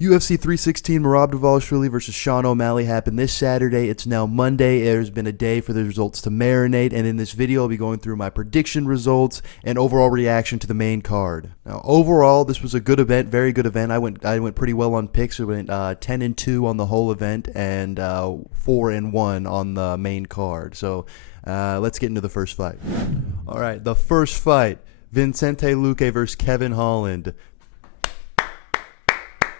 UFC 316 Merab Dvallishvili versus Sean Omalley happened this Saturday. It's now Monday. There's been a day for the results to marinate, and in this video I'll be going through my prediction results and overall reaction to the main card. Now, overall, this was a good event, very good event. I went pretty well on picks. I went 10-2 on the whole event and 4-1 on the main card. So let's get into the first fight. All right, the first fight: Vicente Luque versus Kevin Holland.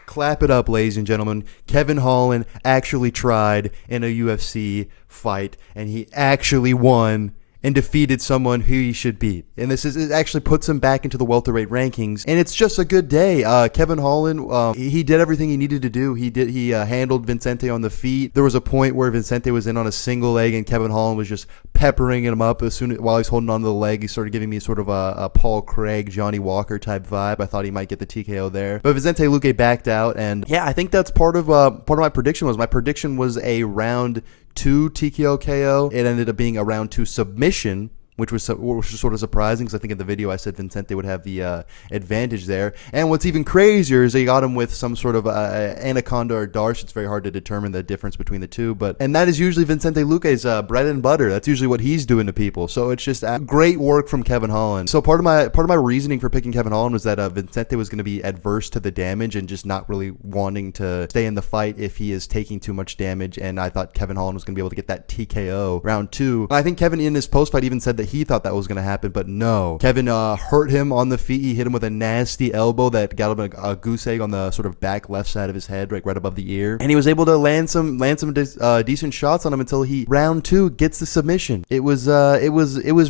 Clap it up, ladies and gentlemen. Kevin Holland actually tried in a UFC fight, and he actually won and defeated someone who he should beat. And it actually puts him back into the welterweight rankings, and it's just a good day. Kevin Holland, he did everything he needed to do. He handled Vicente on the feet. There was a point where Vicente was in on a single leg, and Kevin Holland was just peppering him up while he's holding onto the leg. He started giving me sort of a Paul Craig, Johnny Walker type vibe. I thought he might get the TKO there, but Vicente Luque backed out, and yeah, I think that's part of my prediction. My prediction was a round 2 TKO KO. It ended up being a round 2 submission, which was sort of surprising because I think in the video I said Vicente would have the advantage there. And what's even crazier is they got him with some sort of anaconda or darce. It's very hard to determine the difference between the two, and that is usually Vicente Luque's bread and butter. That's usually what he's doing to people. So it's just great work from Kevin Holland. So part of my reasoning for picking Kevin Holland was that Vicente was going to be adverse to the damage and just not really wanting to stay in the fight if he is taking too much damage. And I thought Kevin Holland was going to be able to get that TKO round 2. I think Kevin in his post fight even said that he thought that was going to happen, but no. Kevin hurt him on the feet. He hit him with a nasty elbow that got him a goose egg on the sort of back left side of his head, right above the ear. And he was able to land some decent shots on him until round 2 gets the submission. It was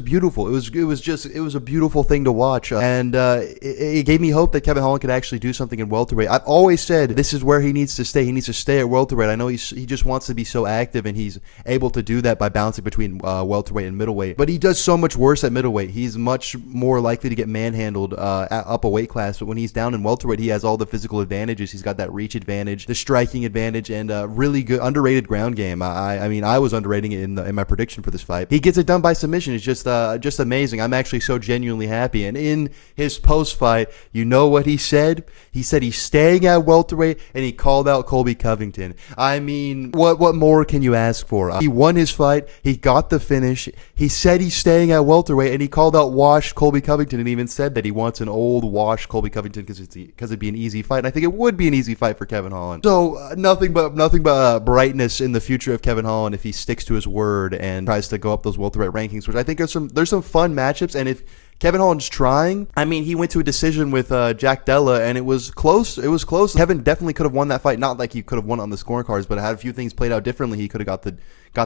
beautiful. It was a beautiful thing to watch, and it gave me hope that Kevin Holland could actually do something in welterweight. I've always said this is where he needs to stay. He needs to stay at welterweight. I know he just wants to be so active, and he's able to do that by bouncing between welterweight and middleweight. But he does so much worse at middleweight. He's much more likely to get manhandled up a weight class, but when he's down in welterweight, he has all the physical advantages. He's got that reach advantage, the striking advantage, and really good underrated ground game. I mean, I was underrating it in my prediction for this fight. He gets it done by submission. It's just amazing. I'm actually so genuinely happy. And in his post fight, you know what he said? He said he's staying at welterweight, and he called out Colby Covington. I mean, what more can you ask for? He won his fight. He got the finish. He said he's staying at welterweight, and he called out washed Colby Covington, and even said that he wants an old washed Colby Covington because it'd be an easy fight. And I think it would be an easy fight for Kevin Holland. So nothing but brightness in the future of Kevin Holland if he sticks to his word and tries to go up those welterweight rankings, which I think there's some fun matchups. And if Kevin Holland's trying, I mean, he went to a decision with Jack Della, and it was close. It was close. Kevin definitely could have won that fight. Not like he could have won on the scorecards, but had a few things played out differently. He could have got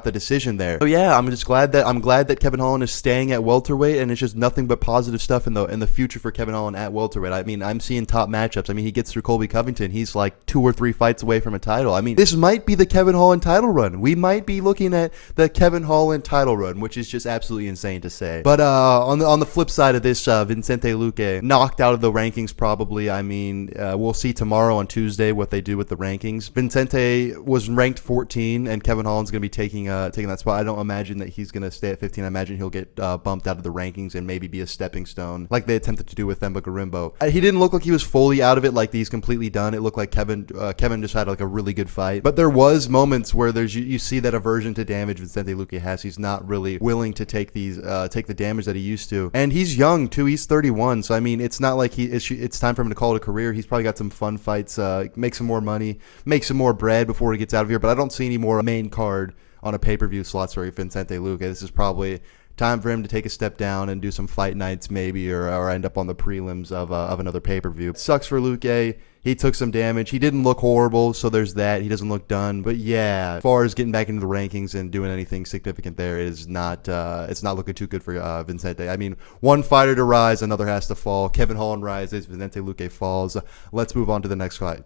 the decision there. So yeah, I'm glad that Kevin Holland is staying at welterweight, and it's just nothing but positive stuff in the future for Kevin Holland at welterweight. I mean, I'm seeing top matchups. I mean, he gets through Colby Covington. He's like 2 or 3 fights away from a title. I mean, this might be the Kevin Holland title run. We might be looking at the Kevin Holland title run, which is just absolutely insane to say. But on the flip side of this, Vicente Luque knocked out of the rankings probably. I mean, we'll see tomorrow on Tuesday what they do with the rankings. Vicente was ranked 14, and Kevin Holland's going to be taking that spot. I don't imagine that he's going to stay at 15. I imagine he'll get bumped out of the rankings and maybe be a stepping stone like they attempted to do with Themba Gorimbo. He didn't look like he was fully out of it, like he's completely done. It looked like Kevin just had like a really good fight, but there was moments where you see that aversion to damage Vicente Luque has. He's not really willing to take the damage that he used to, and he's young too. He's 31, so I mean, it's not like it's time for him to call it a career. He's probably got some fun fights, make some more money, make some more bread before he gets out of here. But I don't see any more main card on a pay-per-view slots for Vicente Luque. This is probably time for him to take a step down and do some fight nights maybe, or end up on the prelims of another pay-per-view. Sucks for Luque. He took some damage. He didn't look horrible, so there's that. He doesn't look done. But yeah, as far as getting back into the rankings and doing anything significant there, it's not looking too good for Vicente. I mean, one fighter to rise, another has to fall. Kevin Holland rises, Vicente Luque falls. Let's move on to the next fight.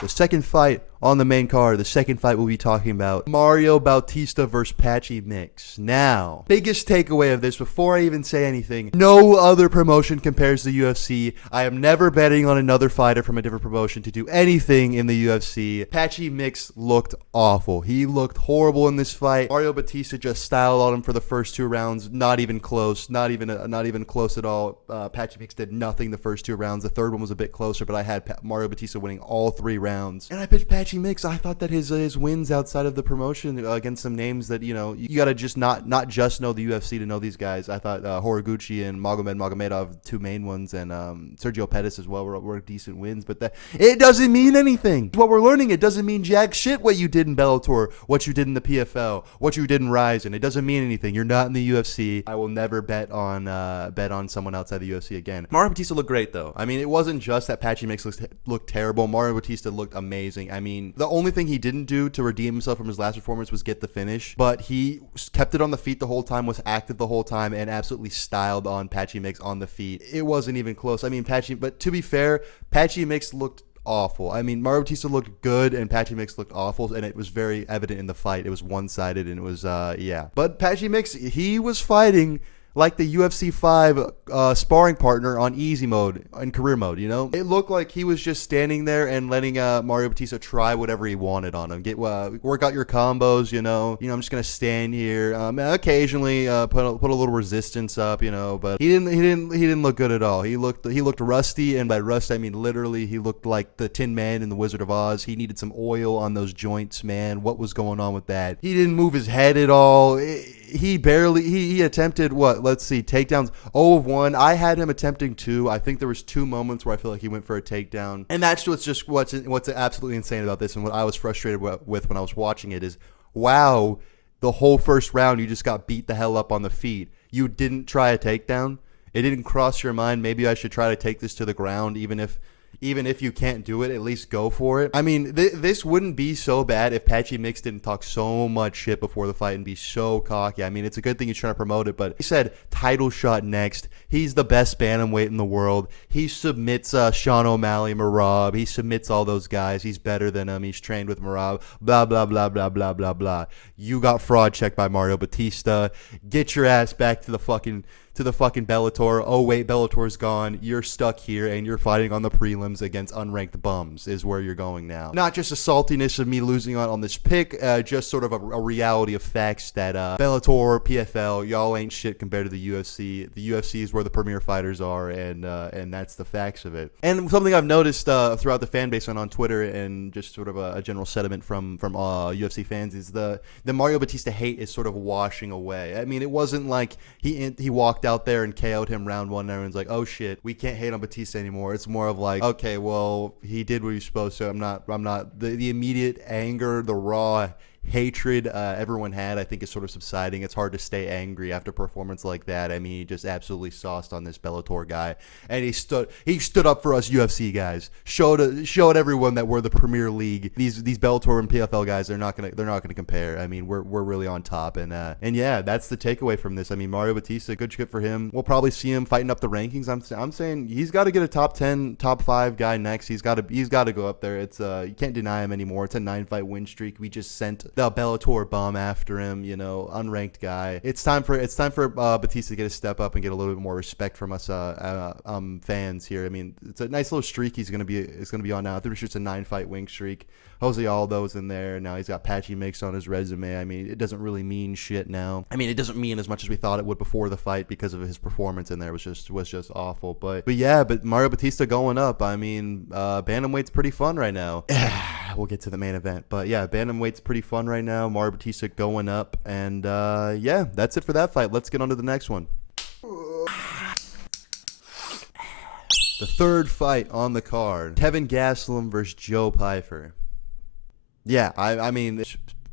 The second fight on the main card, the second fight we'll be talking about, Mario Bautista versus Patchy Mix. Now, biggest takeaway of this, before I even say anything, no other promotion compares to UFC. I am never betting on another fighter from a different promotion to do anything in the UFC. Patchy Mix looked awful. He looked horrible in this fight. Mario Bautista just styled on him for the first 2 rounds. Not even close. Not even close at all. Patchy Mix did nothing the first 2 rounds. The third one was a bit closer, but I had Mario Bautista winning all 3 rounds. And I picked Patchy Mix. I thought that his wins outside of the promotion against some names that, you know, you got to just not just know the UFC to know these guys. I thought Horiguchi and Magomedov, 2 main ones, and Sergio Pettis as well were decent wins. But it doesn't mean anything. What we're learning, it doesn't mean jack shit what you did in Bellator, what you did in the PFL, what you did in Ryzen. It doesn't mean anything. You're not in the UFC. I will never bet on someone outside the UFC again. Mario Bautista looked great though. I mean, it wasn't just that Patchy Mix looked terrible. Mario Bautista looked amazing. I mean, the only thing he didn't do to redeem himself from his last performance was get the finish, but he kept it on the feet the whole time, was active the whole time, and absolutely styled on Patchy Mix on the feet. It wasn't even close. I mean, but to be fair, Patchy Mix looked awful. I mean, Mario Bautista looked good and Patchy Mix looked awful, and it was very evident in the fight. It was one-sided, and it was yeah. But Patchy Mix, he was fighting like the UFC 5 sparring partner on easy mode, in career mode, you know? It looked like he was just standing there and letting Mario Bautista try whatever he wanted on him. Work out your combos, you know? I'm just going to stand here. Occasionally put a little resistance up, you know, but he didn't look good at all. He looked rusty, and by rust I mean literally he looked like the Tin Man in The Wizard of Oz. He needed some oil on those joints, man. What was going on with that? He didn't move his head at all. He attempted let's see, takedowns 0 of 1. I had him attempting 2. I think there was 2 moments where I feel like he went for a takedown, and that's what's absolutely insane about this, and what I was frustrated with when I was watching it is, wow, the whole first round you just got beat the hell up on the feet. You didn't try a takedown. It didn't cross your mind, maybe I should try to take this to the ground, even if you can't do it, at least go for it. I mean, this wouldn't be so bad if Patchy Mix didn't talk so much shit before the fight and be so cocky. I mean, it's a good thing he's trying to promote it, but he said title shot next. He's the best bantamweight in the world. He submits Sean Omalley, Merab. He submits all those guys. He's better than him. He's trained with Merab. Blah, blah, blah, blah, blah, blah, blah. You got fraud checked by Mario Bautista. Get your ass back to the fucking Bellator. Oh wait, Bellator's gone. You're stuck here and you're fighting on the prelims against unranked bums is where you're going now. Not just a saltiness of me losing on this pick, just sort of a reality of facts that Bellator, PFL, y'all ain't shit compared to the UFC. The UFC is where the premier fighters are, and that's the facts of it. And something I've noticed throughout the fan base and on Twitter, and just sort of a general sentiment from UFC fans, is the Mario Bautista hate is sort of washing away. I mean, it wasn't like he walked out there and KO'd him round 1 and everyone's like, oh shit, we can't hate on Batista anymore. It's more of like, okay, well, he did what he was supposed to. I'm not the immediate anger, the raw hatred everyone had, I think, is sort of subsiding. It's hard to stay angry after a performance like that. I mean, he just absolutely sauced on this Bellator guy, and he stood up for us UFC guys. Showed everyone that we're the Premier League. These Bellator and PFL guys, they're not gonna compare. I mean, we're really on top, and yeah, that's the takeaway from this. I mean, Mario Bautista, good shit for him. We'll probably see him fighting up the rankings. I'm saying he's got to get a top 10, top 5 guy next. He's got to go up there. It's you can't deny him anymore. It's a 9-fight win streak. We just sent the Bellator bum after him, you know, unranked guy. It's time for Batista to get a step up and get a little bit more respect from us fans here. I mean, it's a nice little streak he's gonna be on now. I think it's a 9-fight win streak. Jose Aldo's in there now. He's got Patchy Mix on his resume. I mean, it doesn't really mean shit now. I mean, it doesn't mean as much as we thought it would before the fight because of his performance in there was just awful. But Mario Batista going up. I mean, bantamweight's pretty fun right now. We'll get to the main event, but yeah, bantamweight's pretty fun right now. Mario Batista going up, and yeah, that's it for that fight. Let's get on to the next one. The third fight on the card: Kevin Gastelum versus Joe Pyfer. Yeah, I mean,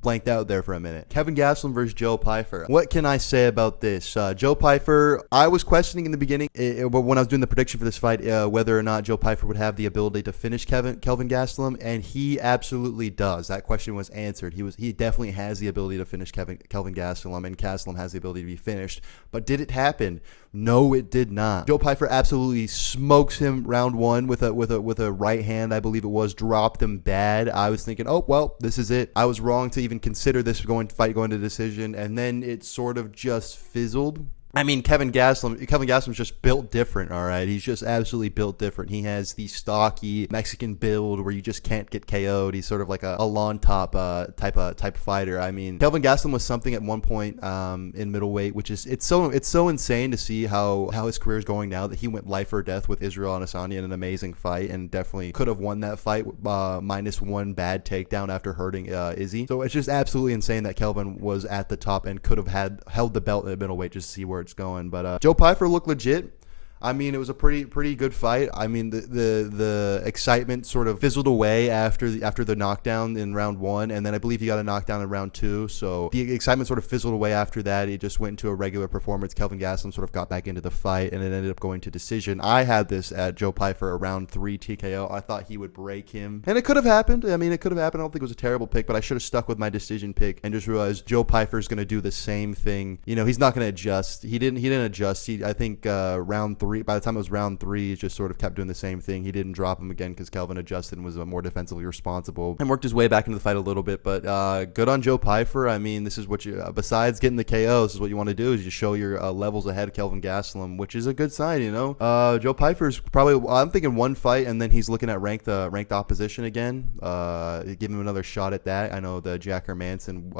blanked out there for a minute. Kevin Gastelum versus Joe Pyfer. What can I say about this? Joe Pyfer, I was questioning in the beginning, when I was doing the prediction for this fight, whether or not Joe Pyfer would have the ability to finish Kelvin Gastelum, and he absolutely does. That question was answered. He definitely has the ability to finish Kelvin Gastelum, and Gastelum has the ability to be finished. But did it happen? No, it did not. Joe Pyfer absolutely smokes him round one with a right hand, I believe it was, dropped him bad. I was thinking, oh, well, this is it. I was wrong to even consider this fight going to decision, and then it sort of just fizzled. I mean, Kevin Gastelum's just built different, all right? He's just absolutely built different. He has the stocky Mexican build where you just can't get KO'd. He's sort of like a lawn top type of fighter. I mean, Kelvin Gastelum was something at one point in middleweight, which is it's so insane to see how his career is going now, that he went life or death with Israel Adesanya in an amazing fight and definitely could have won that fight minus one bad takedown after hurting Izzy. So it's just absolutely insane that Kelvin was at the top and could have held the belt at middleweight just to see where it's going. But Joe Pyfer looked legit. I mean, it was a pretty good fight. I mean, the excitement sort of fizzled away after the knockdown in round one, and then I believe he got a knockdown in round two. So the excitement sort of fizzled away after that. He just went into a regular performance. Kelvin Gastelum sort of got back into the fight, and it ended up going to decision. I had this at Joe Pyfer a round 3 TKO. I thought he would break him, and it could have happened. I mean, it could have happened. I don't think it was a terrible pick, but I should have stuck with my decision pick and just realized Joe Pyfer's going to do the same thing. You know, he's not going to adjust. He didn't adjust. I think round 3. By the time it was round 3, he just sort of kept doing the same thing. He didn't drop him again because Kelvin adjusted and was more defensively responsible and worked his way back into the fight a little bit. But good on Joe Pyfer. I mean, this is what you, besides getting the KO, this is what you want to do, is you show your levels ahead of Kelvin Gastelum, which is a good sign, you know. Joe Pyfer's probably, I'm thinking one fight, and then he's looking at ranked opposition again. Give him another shot at that. I know the Jack Hermanson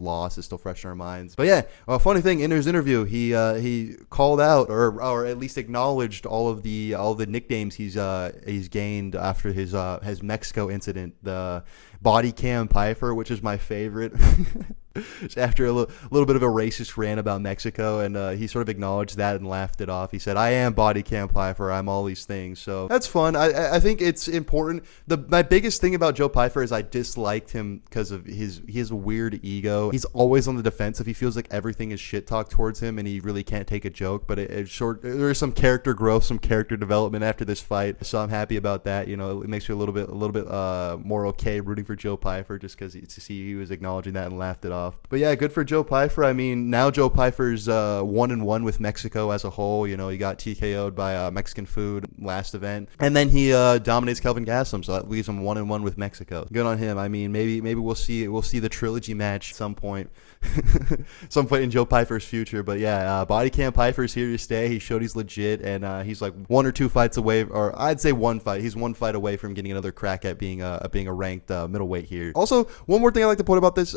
loss is still fresh in our minds. But yeah, funny thing, in his interview, he called out or at least acknowledged all of the nicknames he's gained after his Mexico incident. The Body Cam Pyfer, which is my favorite. After a little bit of a racist rant about Mexico, and he sort of acknowledged that and laughed it off. He said, I am Body Cam Pyfer, I'm all these things. So that's fun. I think it's important. My biggest thing about Joe Pyfer is I disliked him because of he has a weird ego. He's always on the defensive. He feels like everything is shit talk towards him, and he really can't take a joke. But there's some character growth, some character development after this fight, so I'm happy about that. You know, it makes me a little bit more okay rooting for Joe Pyfer, just because to see he was acknowledging that and laughed it off. But yeah, good for Joe Pyfer. I mean, now Joe Pyfer's 1-1 with Mexico as a whole. You know, he got TKO'd by Mexican food last event, and then he dominates Kelvin Gastelum, so that leaves him 1-1 with Mexico. Good on him. I mean, maybe we'll see the trilogy match at some point. Some point in Joe Pyfer's future. But yeah, Body Cam Pyfer's here to stay. He showed he's legit, and he's like 1 or 2 fights away, or I'd say 1 fight. He's 1 fight away from getting another crack at being a ranked middleweight here. Also, one more thing I like to point about this: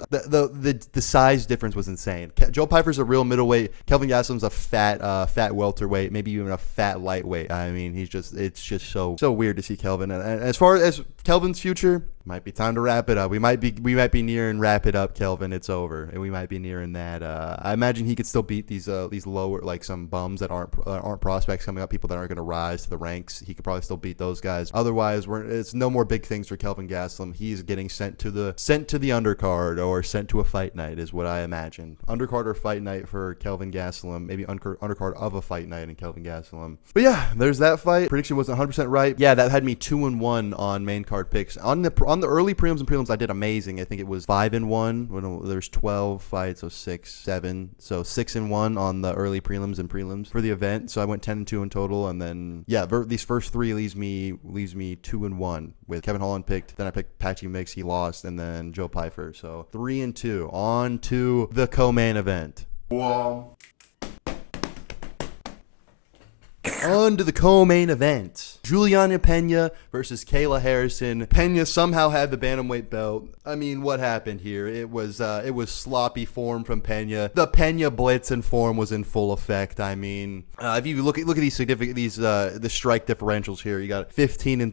the size difference was insane. Joe Pyfer's a real middleweight. Kelvin Gastelum's a fat welterweight, maybe even a fat lightweight. I mean, it's just so weird to see Kelvin. And as far as Kelvin's future, might be time to wrap it up. We might be nearing wrap it up, Kelvin. It's over, and we might be nearing that. I imagine he could still beat these lower, like some bums that aren't prospects coming up, people that aren't going to rise to the ranks. He could probably still beat those guys. Otherwise, it's no more big things for Kelvin Gastelum. He's getting sent to the undercard or sent to a fight night, is what I imagine. Undercard or fight night for Kelvin Gastelum. Maybe undercard of a fight night in Kelvin Gastelum. But yeah, there's that fight. Prediction wasn't 100% right. Yeah, that had me 2-1 on main card picks. On the early prelims and prelims, I did amazing. I think it was 5-1 when there's 12 fights, so 6, 7, so 6-1 on the early prelims and prelims for the event. So I went 10-2 in total, and then yeah, these first 3 leaves me 2-1 with Kevin Holland picked. Then I picked Patchy Mix, he lost, and then Joe Pyfer. So 3-2 on to the co-main event. Whoa. On to the co-main event. Juliana Pena versus Kayla Harrison. Pena somehow had the bantamweight belt. I mean, what happened here? It was sloppy form from Pena. The Pena blitz and form was in full effect. I mean, if you look at the strike differentials here, you got 15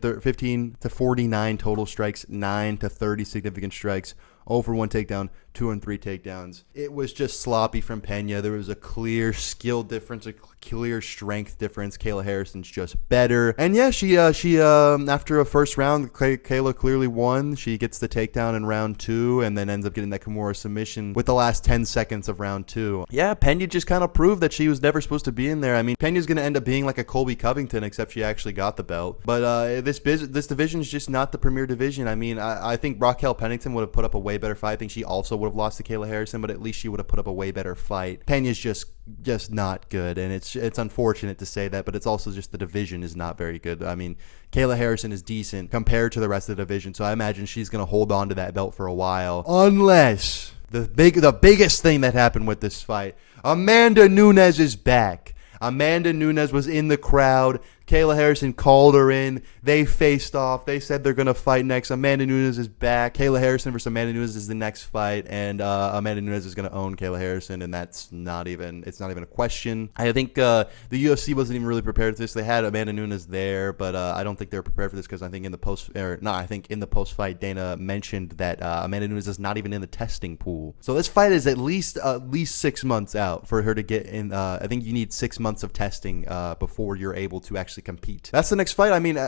to 49 total strikes, 9 to 30 significant strikes. 0 for 1 takedown, 2 and 3 takedowns. It was just sloppy from Pena. There was a clear skill difference, a clear strength difference. Kayla Harrison's just better. And yeah, she after a first round, Kayla clearly won. She gets the takedown in round 2 and then ends up getting that Kimura submission with the last 10 seconds of round 2. Yeah, Pena just kind of proved that she was never supposed to be in there. I mean, Pena's going to end up being like a Colby Covington, except she actually got the belt. But this division is just not the premier division. I mean, I think Raquel Pennington would have put up a way better fight. I think she also would would have lost to Kayla Harrison, but at least she would have put up a way better fight. Pena's just not good, and it's unfortunate to say that, but it's also just the division is not very good. I mean, Kayla Harrison is decent compared to the rest of the division, so I imagine she's going to hold on to that belt for a while, unless the biggest thing that happened with this fight, Amanda Nunes is back. Amanda Nunes was in the crowd. Kayla Harrison called her in. They faced off. They said they're going to fight next. Amanda Nunes is back. Kayla Harrison versus Amanda Nunes is the next fight, and Amanda Nunes is going to own Kayla Harrison, and it's not even a question. I think the UFC wasn't even really prepared for this. They had Amanda Nunes there, but I don't think they were prepared for this because I think in the post-fight, Dana mentioned that Amanda Nunes is not even in the testing pool. So this fight is at least 6 months out for her to get in. I think you need 6 months of testing before you're able to actually compete. That's the next fight. I mean,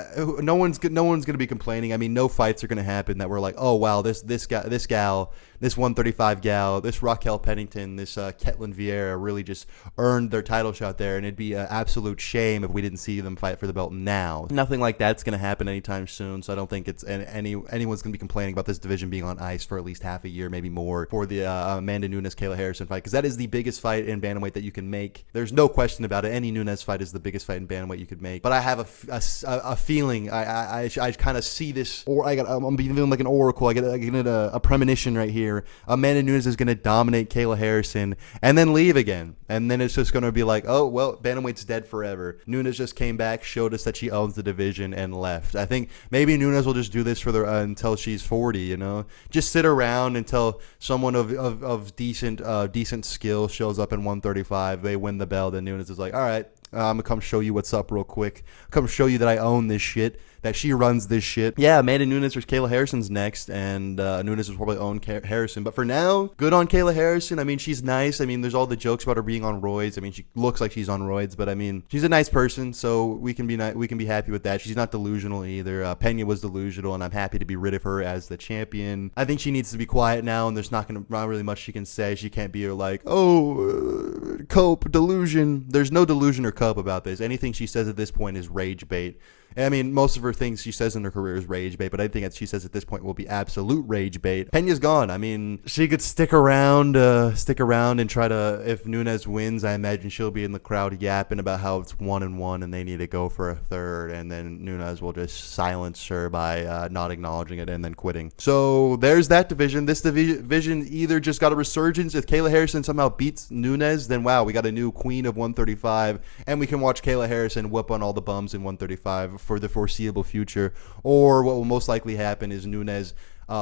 no one's going to be complaining. I mean, no fights are going to happen that we're like, oh wow, this gal, this 135 gal, this Raquel Pennington, this Ketlin Vieira really just earned their title shot there, and it'd be an absolute shame if we didn't see them fight for the belt now. Nothing like that's going to happen anytime soon, so I don't think it's anyone's going to be complaining about this division being on ice for at least half a year, maybe more, for the Amanda Nunes Kayla Harrison fight, because that is the biggest fight in bantamweight that you can make. There's no question about it. Any Nunes fight is the biggest fight in bantamweight you could make. But I have a feeling, I kind of see this, or I'm feeling like an oracle. I get a premonition right here. Amanda Nunes is going to dominate Kayla Harrison and then leave again. And then it's just going to be like, oh, well, bantamweight's dead forever. Nunes just came back, showed us that she owns the division, and left. I think maybe Nunes will just do this for until she's 40, you know? Just sit around until someone of decent skill shows up in 135. They win the belt, and Nunes is like, all right, I'm going to come show you what's up real quick. Come show you that I own this shit, that she runs this shit. Yeah, Amanda Nunes versus Kayla Harrison's next, and Nunes will probably own Harrison. But for now, good on Kayla Harrison. I mean, she's nice. I mean, there's all the jokes about her being on roids. I mean, she looks like she's on roids, but I mean, she's a nice person, so we can be happy with that. She's not delusional either. Pena was delusional, and I'm happy to be rid of her as the champion. I think she needs to be quiet now, and there's not really much she can say. She can't be like, cope, delusion. There's no delusion or cope about this. Anything she says at this point is rage bait. I mean, most of her things she says in her career is rage bait, but I think that she says at this point will be absolute rage bait. Pena's gone. I mean, she could stick around and try to, if Nunes wins, I imagine she'll be in the crowd yapping about how it's 1-1 and they need to go for a third, and then Nunes will just silence her by not acknowledging it and then quitting. So there's that division. This division either just got a resurgence. If Kayla Harrison somehow beats Nunes, then wow, we got a new queen of 135, and we can watch Kayla Harrison whip on all the bums in 135 for the foreseeable future. Or what will most likely happen is Nunes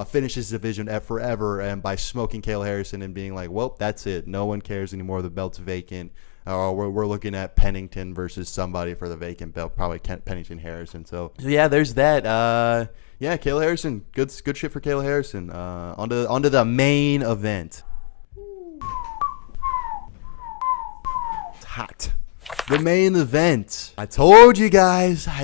finishes the division forever, and by smoking Kayla Harrison and being like, well, that's it. No one cares anymore. The belt's vacant. We're looking at Pennington versus somebody for the vacant belt, probably Pennington Harrison. So yeah, there's that. Yeah, Kayla Harrison, good shit for Kayla Harrison. Onto the main event. It's hot. The main event. I told you guys, Sean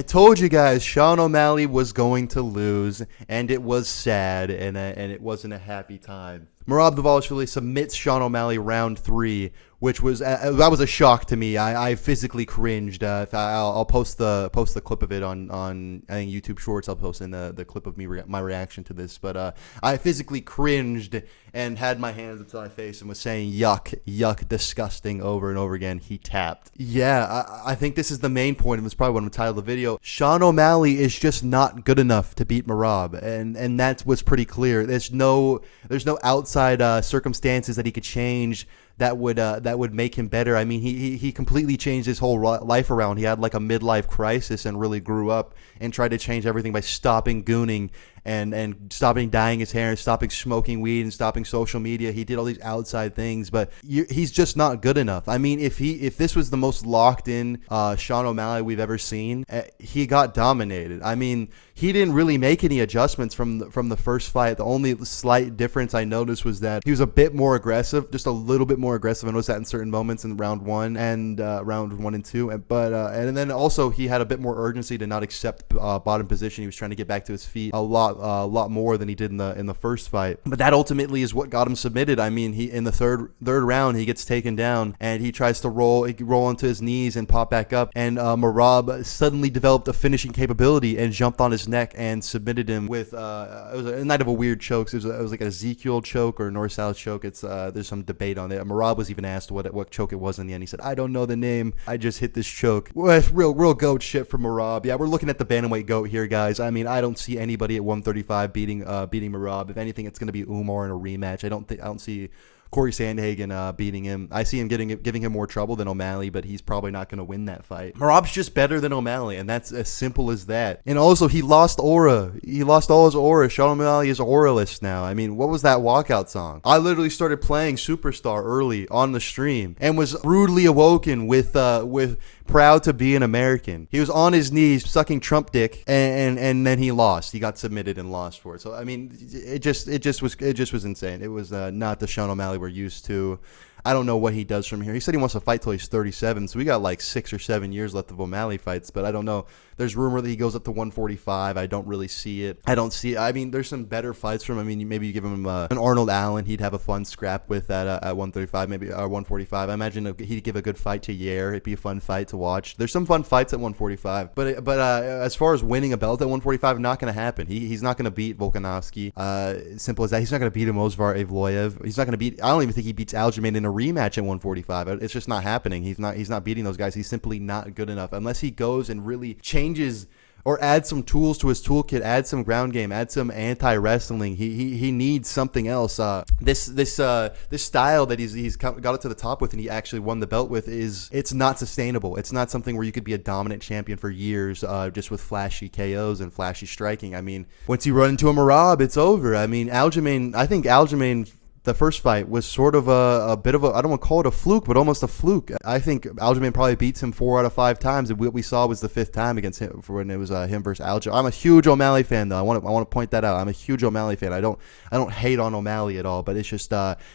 Omalley was going to lose, and it was sad, and it wasn't a happy time. Merab Dvallishvili submits Sean Omalley round 3, which was that was a shock to me. I physically cringed. I'll post the clip of it on I think YouTube Shorts. I'll post in the clip of my reaction to this. But I physically cringed and had my hands up to my face and was saying yuck, disgusting over and over again. He tapped. Yeah, I think this is the main point, and it's probably what I'm titled the video. Sean Omalley is just not good enough to beat Merab, and that was pretty clear. There's no outside circumstances that he could change that would make him better. I mean, he completely changed his whole life around. He had like a midlife crisis and really grew up and tried to change everything by stopping gooning and stopping dyeing his hair and stopping smoking weed and stopping social media. He did all these outside things, but he's just not good enough. I mean, if this was the most locked in Sean Omalley we've ever seen, he got dominated. I mean, he didn't really make any adjustments from the first fight. The only slight difference I noticed was that he was a bit more aggressive, just a little bit more aggressive. I noticed that in certain moments in round 1 and round 1 and 2. And then also he had a bit more urgency to not accept bottom position. He was trying to get back to his feet a lot lot more than he did in the first fight. But that ultimately is what got him submitted. I mean, he in the third round he gets taken down and he tries to roll onto his knees and pop back up, and Merab suddenly developed a finishing capability and jumped on his neck and submitted him with it was a night of a weird choke. It was like an Ezekiel choke or north-south choke. It's there's some debate on it. Merab was even asked what choke it was in the end. He said, I don't know the name, I just hit this choke. Well, that's real goat shit from Merab. Yeah, we're looking at the bantamweight goat here, guys. I mean, I don't see anybody at 135 beating Merab. If anything, it's going to be Umar in a rematch. I don't see Corey Sandhagen beating him. I see him giving him more trouble than O'Malley, but he's probably not going to win that fight. Merab's just better than O'Malley, and that's as simple as that. And also, he lost aura. He lost all his aura. Sean Omalley is auraless now. I mean, what was that walkout song? I literally started playing Superstar early on the stream and was rudely awoken with proud to be an American. He was on his knees sucking Trump dick, and then he lost. He got submitted and lost for it. So I mean, it just was insane. It was not the Sean Omalley we're used to. I don't know what he does from here. He said he wants to fight till he's 37, so we got like 6 or 7 years left of O'Malley fights, but I don't know. There's rumor that he goes up to 145. I don't really see it. I mean, there's some better fights from him. I mean, maybe you give him an Arnold Allen. He'd have a fun scrap with that at 135, maybe 145. I imagine he'd give a good fight to Yair. It'd be a fun fight to watch. There's some fun fights at 145, but as far as winning a belt at 145, not going to happen. He's not going to beat Volkanovski. Simple as that. He's not going to beat Movsar Evloev. He's not going to beat. I don't even think he beats Aljamain in a rematch at 145. It's just not happening. He's not beating those guys. He's simply not good enough unless he goes and really changes or add some tools to his toolkit, add some ground game, add some anti-wrestling. He needs something else. This style that he's got it to the top with and he actually won the belt with it's not sustainable. It's not something where you could be a dominant champion for years just with flashy KOs and flashy striking. I mean, once you run into a Merab, it's over. I mean, I think Aljamain, the first fight was sort of a bit of I don't want to call it a fluke, but almost a fluke. I think Aljamain probably beats him 4 out of 5 times, and what we saw was the 5th time against him for when it was him versus Aljamain. I'm a huge O'Malley fan, though. I want to point that out. I'm a huge O'Malley fan. I don't hate on O'Malley at all, but it's just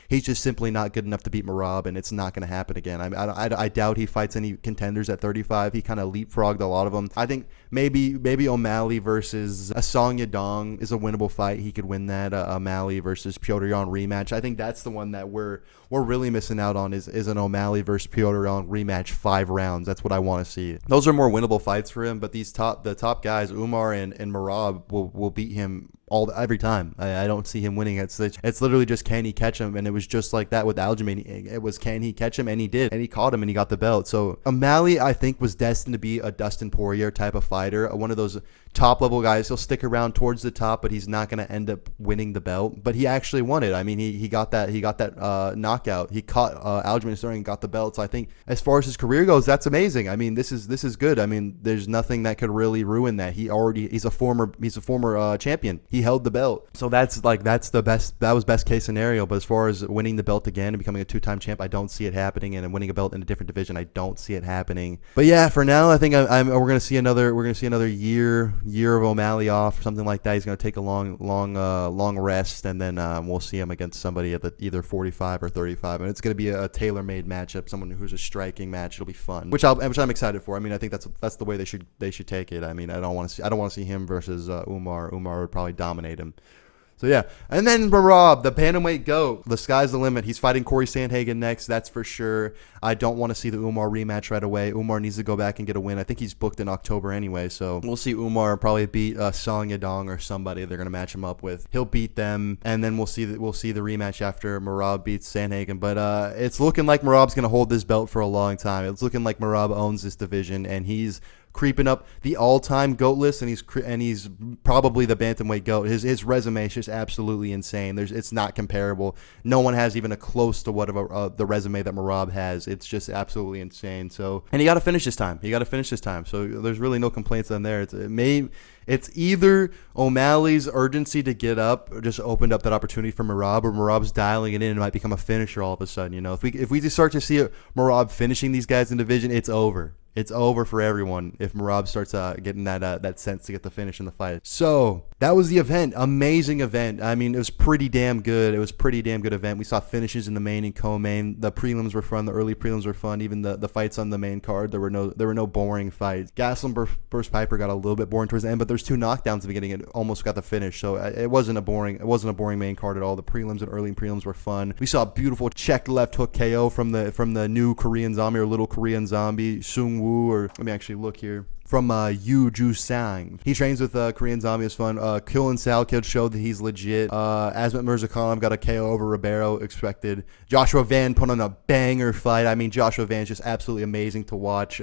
he's just simply not good enough to beat Merab, and it's not going to happen again. I doubt he fights any contenders at 35. He kind of leapfrogged a lot of them. I think maybe O'Malley versus a Song Yadong is a winnable fight. He could win that. O'Malley versus Petr Yan rematch. I think that's the one that we're really missing out on is an O'Malley versus Petr Yan rematch, 5 rounds. That's what I want to see. Those are more winnable fights for him, but the top guys, Umar and Merab, will beat him every time. I don't see him winning. It's literally just can he catch him, and it was just like that with Aljamain. It was can he catch him, and he did, and he caught him, and he got the belt. So O'Malley, I think, was destined to be a Dustin Poirier type of fighter, one of those top level guys. He'll stick around towards the top, but he's not going to end up winning the belt. But he actually won it. I mean, he got that knockout. He caught Aljamain starting and got the belt. So I think as far as his career goes, that's amazing. I mean, this is good. I mean, there's nothing that could really ruin that. He's a former champion. He held the belt. So that's the best. That was best case scenario. But as far as winning the belt again and becoming a 2-time champ, I don't see it happening. And winning a belt in a different division, I don't see it happening. But yeah, for now, I think we're gonna see another year of O'Malley off, something like that. He's gonna take a long rest, and then we'll see him against somebody at either 45 or 35, and it's gonna be a tailor-made matchup, someone who's a striking match. It'll be fun, which I'm excited for. I mean, I think that's the way they should take it. I mean, I don't want to see him versus Umar. Umar would probably dominate him. So yeah, and then Merab, the bantamweight GOAT. The sky's the limit. He's fighting Corey Sandhagen next, that's for sure. I don't want to see the Umar rematch right away. Umar needs to go back and get a win. I think he's booked in October anyway, so we'll see Umar probably beat Song Yadong or somebody they're gonna match him up with. He'll beat them, and then we'll see the rematch after Merab beats Sandhagen. But it's looking like Merab's gonna hold this belt for a long time. It's looking like Merab owns this division, and he's creeping up the all-time GOAT list, and he's probably the bantamweight GOAT. His resume is just absolutely insane. It's not comparable. No one has even a close to what the resume that Merab has. It's just absolutely insane. So, and he got to finish this time. So there's really no complaints on there. It's either O'Malley's urgency to get up just opened up that opportunity for Merab, or Merab's dialing it in and might become a finisher all of a sudden. You know, if we just start to see Merab finishing these guys in division, it's over. It's over for everyone if Merab starts getting that sense to get the finish in the fight. So that was the event. Amazing event. I mean, it was pretty damn good. It was pretty damn good event. We saw finishes in the main and co-main. The prelims were fun. The early prelims were fun. Even the fights on the main card, there were no boring fights. Gastelum versus Piper got a little bit boring towards the end, but there's 2 knockdowns at the beginning and almost got the finish. So it wasn't a boring main card at all. The prelims and early prelims were fun. We saw a beautiful check left hook KO from the new Korean Zombie, or little Korean Zombie, Sung Woo, or let me actually look here. From Yu Ju Sang. He trains with Korean Zombie. It's fun. Kill and Sal Kid showed that he's legit. Azmat Mirzakhanov got a KO over Ribeiro, expected. Joshua Van put on a banger fight. I mean, Joshua Van's just absolutely amazing to watch.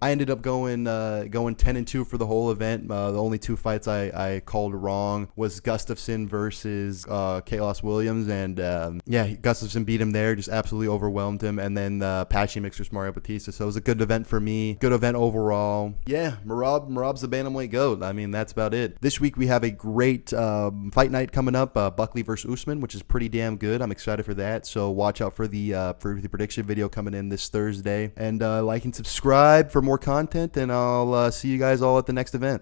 I ended up going 10-2 for the whole event. The only 2 fights I called wrong was Gustafsson versus Kailas Williams, and yeah, Gustafsson beat him there, just absolutely overwhelmed him. And then Patchy mixed with Mario Batista. So it was a good event for me. Good event overall. Yeah, Merab's the bantamweight GOAT. I mean, that's about it. This week we have a great fight night coming up, Buckley versus Usman, which is pretty damn good. I'm excited for that. So watch out for the prediction video coming in this Thursday. And like and subscribe for more content, and I'll see you guys all at the next event.